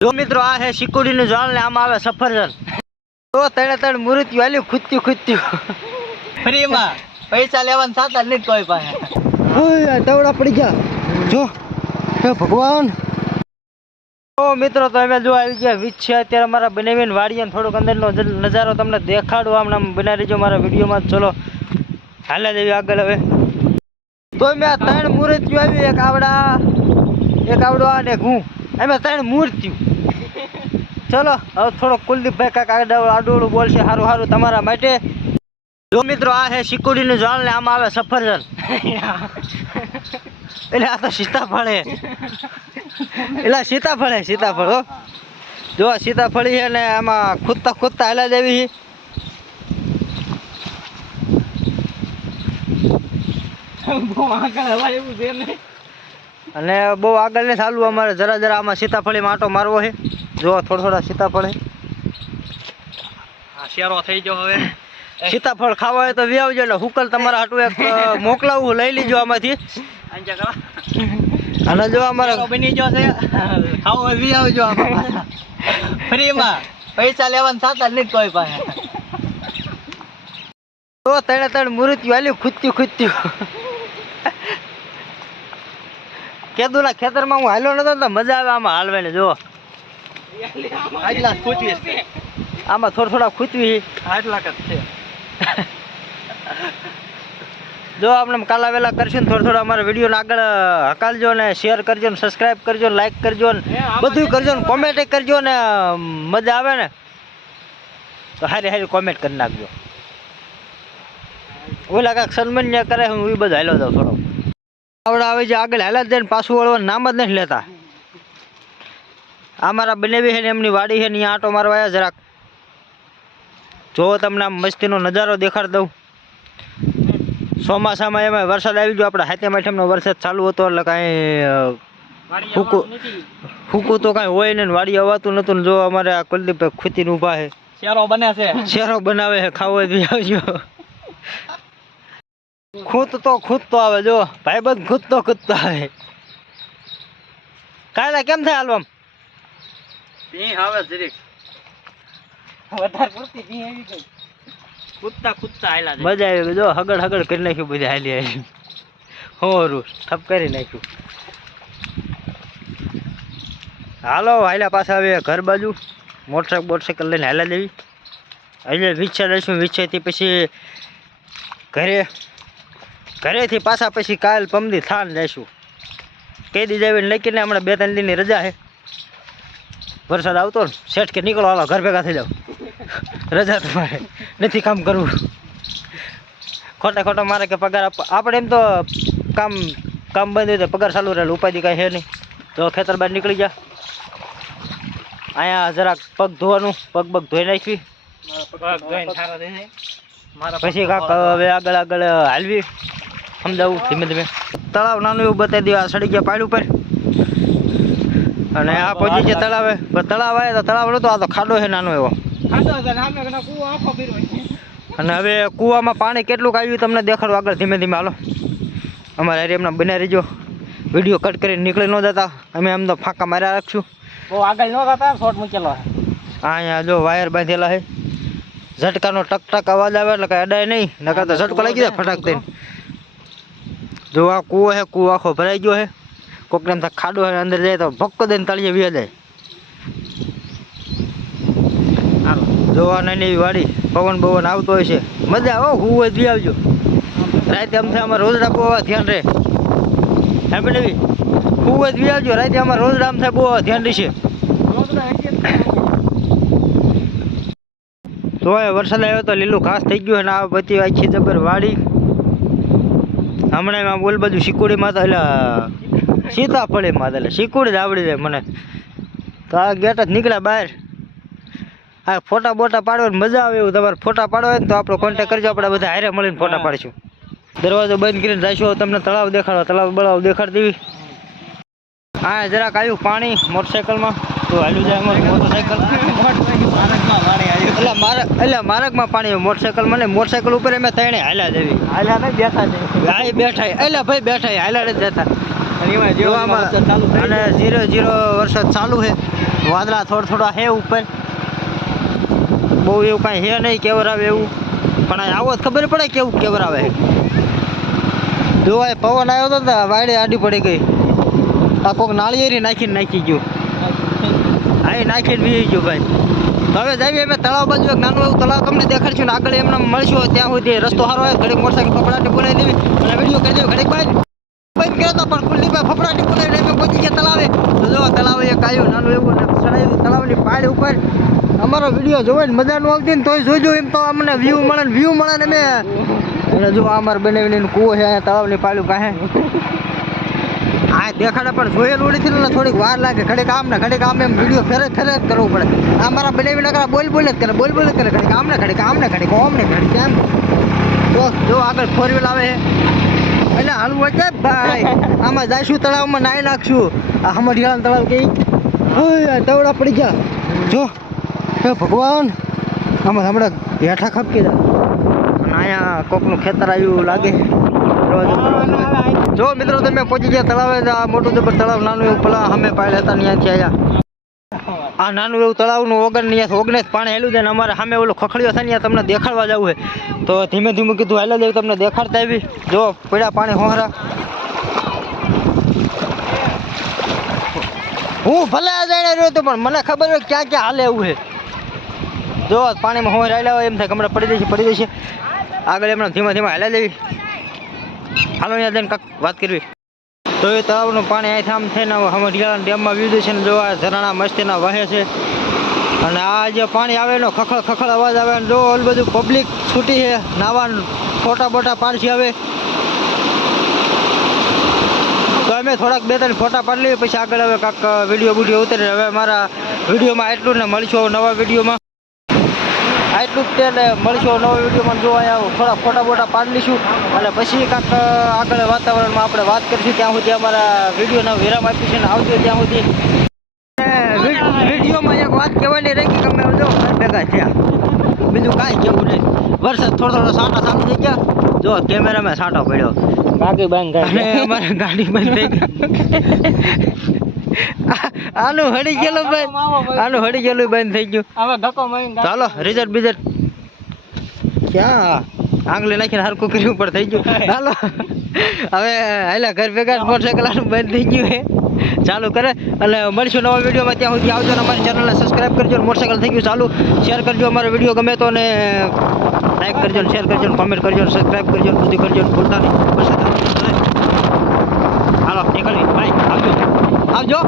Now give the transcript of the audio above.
જો મિત્રો આ હે શીકુડીનું ઝાડ ને આમાં આવે સફરજન. તો તણે મૂર્તિ વાલી ખૂત્યું ફ્રીમાં પૈસા લેવાનું થતા નહીં કોઈ પાસે. ઓય તવડા પડી ગયા જો હે ભગવાન. તો મિત્રો તો અમે જો આવી ગયા વીજ છે અત્યારે મારા બનાવીને વાડીએ થોડોક અંદરનો નજારો તમને દેખાડું. આમ બનાવી દેજો મારા વિડીયોમાં. ચલો હાલે દેવી આગળ. હવે તો મેં 3 મૂર્તિઓ આવી, એક આવડો અને હું અમે 3 મૂર્તિઓ. ચલો હવે થોડો કુલદીપભાઈ કાંઈક આડું બોલશે સારું તમારા માટે. જો મિત્રો આ હે શીકુડીનું ઝાડ ને આમાં આવે સફરજન. એટલે આ તો સીતાફળ હે. એટલે સીતાફળ હો. જો સીતાફળી છે ને આમાં ખૂદતા હાલા દેવી. અને બહુ આગળ ને ચાલુ અમારે જરા આમાં સીતાફળીમાં આટો મારવો છે. જો થોડા સીતાફળ હે. શેરો થઈ ગયો. હવે સીતાફળ ખાવા હોય તો વ્યાવજો. એટલે હુકલ તમારા હાટું એક મોકલાવું, લઈ લીજો આમાંથી. અને જો અમારે બની ગયો છે, ખાવો હોય વી આવજો. ફ્રીમાં પૈસા લેવાનું થતા નહીં કોઈ પાસે. તો તણે મૂર્તિ વાલી ખૂત્યું કેદુના ખેતરમાં હું હાલ્યો નતો તો મજા આવે આમાં હાલવાની. જો આમાં થોડા ખૂતવી આટલા જ છે. જો આપણે કાલા વેલા કરશું ને થોડા અમારા વિડીયોને આગળ હકાલજો ને શેર કરજો ને સબસ્ક્રાઈબ કરજો ને લાઈક કરજો ને બધું કરજો ને કોમેન્ટ કરજો ને મજા આવે ને તો હારી કોમેન્ટ કરી નાખજો. ઓલા કાંઈક સન્માન કરે હું એ બધું હાલો જાઉં થોડો આવડા આવે છે આગળ હાલા જ જાય ને પાછું વળવાનું નામ જ નથી લેતા. આ મારા બનાવી છે ને એમની વાડી છે ને અહીંયા આટો મારવા આવ્યા. જરાક જો તમને આમ મસ્તીનો નજારો દેખાડ દઉં. ચોમાસામાં એમાં વરસાદ આવી ગયો. આપણે હાથે માઠમનો વરસાદ ચાલુ હતો એટલે કાંઈ ફૂકું તો કાંઈ હોય ને વાડી અવાતું નહોતું ને. જો અમારે આ કુલદીપભાઈ ખૂતીને ઊભા છે. શેરો બનાવે છે, ખાવો બી આવજો. ખૂદતો આવે. જો ભાઈબંધ ખૂદતો આવે. કાયલા કેમ થાય હાલવામ? આવે જરીક વધારે પૂરતી ભી આવી ગઈ. કૂદતા હાલ્યા છે. મજા આવી ગઈ. જો હગડ કરી નાખ્યું બધે હાલી હોરું ઠપ કરી નાખ્યું. હાલો હાલ્યા પાછા આવે ઘર બાજુ. મોટરસાઇકલ લઈને હાલ્યા દેવી. એટલે વિછા લઈશું. વિછાથી પછી ઘરેથી પાછા પછી કાલ પમદી થાન જઈશું. કહી દી જાવીને લખીને હમણાં 2-3 દિનની રજા છે. વરસાદ આવતો ને શેઠ કે નીકળો હાલો ઘર ભેગા થઈ જાવ. રજા તમારે નથી કામ કરવું. ખોટા મારે કે પગાર આપણે એમ તો કામ બંધ હોય તો પગાર ચાલુ રહે. ઉપાધિ કાંઈ છે નહીં. તો ખેતર બહાર નીકળી જા. અહીંયા જરાક પગ ધોવાનું, પગ ધોઈ નાખવી. પછી કાંક હવે આગળ હાલવી સમજાવું ધીમે. તળાવ નાનું એવું બતાવી દે. આ સડી ગયા પાડ ઉપર અને આ પહોંચી ગયા તળાવે. તળાવ આવે તો તળાવ નતો, આ તો ખાડો છે નાનો એવો. અને હવે કૂવામાં પાણી કેટલું આવ્યું તમને દેખાડું આગળ ધીમે. હાલો અમારે હારે એમના બનાવી રહીજો. વિડીયો કટ કરીને નીકળી ન જતા. અમે એમ તો ફાંકા માર્યા રાખશું. બહુ આગળ ન જતા. શોર્ટ મૂકેલો અહીંયા જો વાયર બાંધેલા છે. ઝટકાનો ટક અવાજ આવે એટલે કાંઈ અડાય નહીં. નકર તો ઝટકો લાગી જાય ફટાક દઈને. જો આ કૂવો છે, કૂવો આખો ભરાઈ ગયો છે. કોકને એમ ખાડો છે, અંદર જાય તો ભક્કો દઈને તળીએ વી જાય. જો આ નાની એવી વાડી, પવન આવતો હોય છે. મજા આવો હું હોય વી આવજો. રાતે આમ થાય અમારે રોજડા બહુ ધ્યાન રહે. હે બનેવી હું હોય વી આવજો. રાતે અમારે રોજડા આમ થાય બહુ ધ્યાન રહેશે. તો વરસાદ આવ્યો તો લીલું ઘાસ થઈ ગયું. અને આ બધી આખી જબર વાડી. હમણાં એમાં બોલ બાજુ શીકુડીમાં તો એટલે સીતાફળીમાં એટલે શીકુડી જ આવડી જાય મને તો. આ ગેટ જ નીકળ્યા બહાર. આ ફોટા પાડવાની મજા આવે એવું. તમારે ફોટા પાડવા હોય ને તો આપણો કોન્ટેક કરજો. આપણે બધા હારે મળીને ફોટા પાડીશું. દરવાજો બંધ કરીને જઈશું. તમને તળાવ દેખાડો. તળાવ દેખાડી દેવી. હા જરાક આવ્યું પાણી મોટરસાઇકલમાં તો હાલ્યું જાય અમારું મોટરસાઇકલ. એટલે માર્ગમાં પાણી મોટરસાઇકલમાં ને. મોટરસાઇકલ ઉપર અમે 3 હાલ્યા દેવી. હાલ્યા નહીં બેઠા છે. બેઠા એટલે ભાઈ બેઠા હાલ્યા જ જતા. અને એમાં જો જેવો આમાં વરસાદ ચાલુ થાય અને છે. 0-0 વરસાદ ચાલુ છે. વાદળા થોડા હે ઉપર, બહુ એવું કાંઈ હે નહીં કેવર આવે એવું, પણ આ આવો જ ખબર પડે કેવર આવે. જો આ પવન આવ્યો હતો ને વાડે આડી પડી ગઈ. આ કોક નાળિયેરી નાખી ગયું. આ નાખીને વી ગયું ભાઈ. હવે જઈએ અમે તળાવ બાજુ, એક નાનું એવું તળાવ તમને દેખાડશું ને આગળ એમને મળશું. ત્યાં સુધી રસ્તો સારો હોય, ઘડીક મોટરસાઇકલ ફફડાટી બોલાવી દેવી અને વિડીયો કરી દેવી. ઘડીક બંધ કર્યો તો પણ કુલદીપભાઈ ફફડાટી બોલાવીને અમે પહોંચી ગયા તળાવે. તો જો તળાવે એક આવ્યું નાનું એવું અને ચડાવ્યું તળાવની પાડ ઉપર. અમારો વિડીયો જોવાની મજા ન આવતી ને તોય જોજો, એમ તો અમને વ્યૂ મળે ને અમે. અને જો આ અમારે બનાવીને કૂવો છે અહીંયા તળાવની પાડ્યું પાસે. આ દેખાડે પણ જોયેલું નથી ને થોડીક વાર લાગે. ઘડીક આમ ને ઘડીક આમ એમ વિડીયો ફેરે જ કરવું પડે. આ મારા બનાવી નકરા બોલ જ કરે ઘડીક આમ ને ઘડીક ઓમ ને ઘડીક એમ. તો જો આગળ 4 વ્હીલ આવે છે એટલે હાલવું છે ભાઈ. આમાં જઈશું તળાવમાં નાહી નાખશું. આ હમઢિયાળા તળાવ કે તવડા પડી ગયા. જો હે ભગવાન, આમાં હમણાં હેઠા ખપકી જાય અને અહીંયા કોકનું ખેતર આવ્યું લાગે. જો મિત્રો તમે પહોંચી ગયા તળાવે. આ મોટું જબર તળાવ, નાનું એવું પેલા અમે પાડ્યા હતા ત્યાંથી આવ્યા. આ નાનું એવું તળાવનું ઓગણેસ પાણી હેલું છે ને અમારે સામે ઓલો ખખડીઓ છે ને ત્યાં તમને દેખાડવા જવું છે. તો ધીમે ધીમે કીધું હાલે દેવું તમને દેખાડતા આવી. જો પડ્યા પાણી હોહરા. હું ભલે જાણે રહ્યો હતો પણ મને ખબર હોય ક્યાં હાલે એવું છે. જો પાણીમાં હોહર હાલ્યા હોય એમ થાય હમણાં પડી જશે. આગળ એમણે ધીમે હાલે દેવી. હાલો અહીંયા જઈને કાંક વાત કરવી. તો એ તળાવનું પાણી અહીંથી આમ થઈને હમઢિયાળા ડેમમાં વ્યૂ છે ને જો આ ઝરણા મસ્તીના વહે છે. અને આ જે પાણી આવે એનો ખખડ અવાજ આવે ને જો ઓલ બધું પબ્લિક છૂટી છે નાવા, ફોટા બોટા પાડશે હવે. તો અમે થોડાક 2-3 ફોટા પાડી લઈએ પછી આગળ હવે કાંક વિડીયો ઉતરે. હવે મારા વિડીયોમાં એટલું ને મળીશું નવા વિડીયોમાં. આટલું જ તેને મળીશું નવા વિડીયોમાં. જો અહીંયા થોડા ફોટા બોટા પાડી લઈશું અને પછી કાંક આગળ વાતાવરણમાં આપણે વાત કરીશું. ત્યાં સુધી અમારા વિડીયોના વિરામ આપીશું ને આવજો ત્યાં સુધી. વિડીયોમાં એક વાત કહેવાની રહી કે અમે જો ભેગા થયા, બીજું કાંઈ કેવું નહીં. વરસાદ થોડો સાટા ચાલુ થઈ ગયા. જો કેમેરામાં સાટો પડ્યો, બાકી બંધ અને અમારે ગાડી બંધ થઈ ગઈ. આનું હળી ગયેલું બંધ થઈ ગયું. હવે ધક્કો મારીને ચાલો રિઝલ્ટ બીજટ ક્યાં આંગળી નાખીને હરખું કર્યું પણ થઈ ગયું. ચાલો હવે હાલા ઘર ભેગા મોટરસાઇકલ બંધ થઈ ગયું છે. ચાલુ કરે અને મળીશું નવા વિડીયોમાં. ત્યાં સુધી આવજો ને અમારી ચેનલને સબસ્ક્રાઈબ કરજો. મોટરસાઇકલ થઈ ગયું ચાલુ. શેર કરજો અમારો વિડીયો ગમે તો ને લાઈક કરજો ને શેર કરજો ને કોમેન્ટ કરજો ને સબસ્ક્રાઈબ કરજો ને બધું કરજો ને ભૂલતા નહીં. હાલો નીકળવી ભાઈ, આવજો.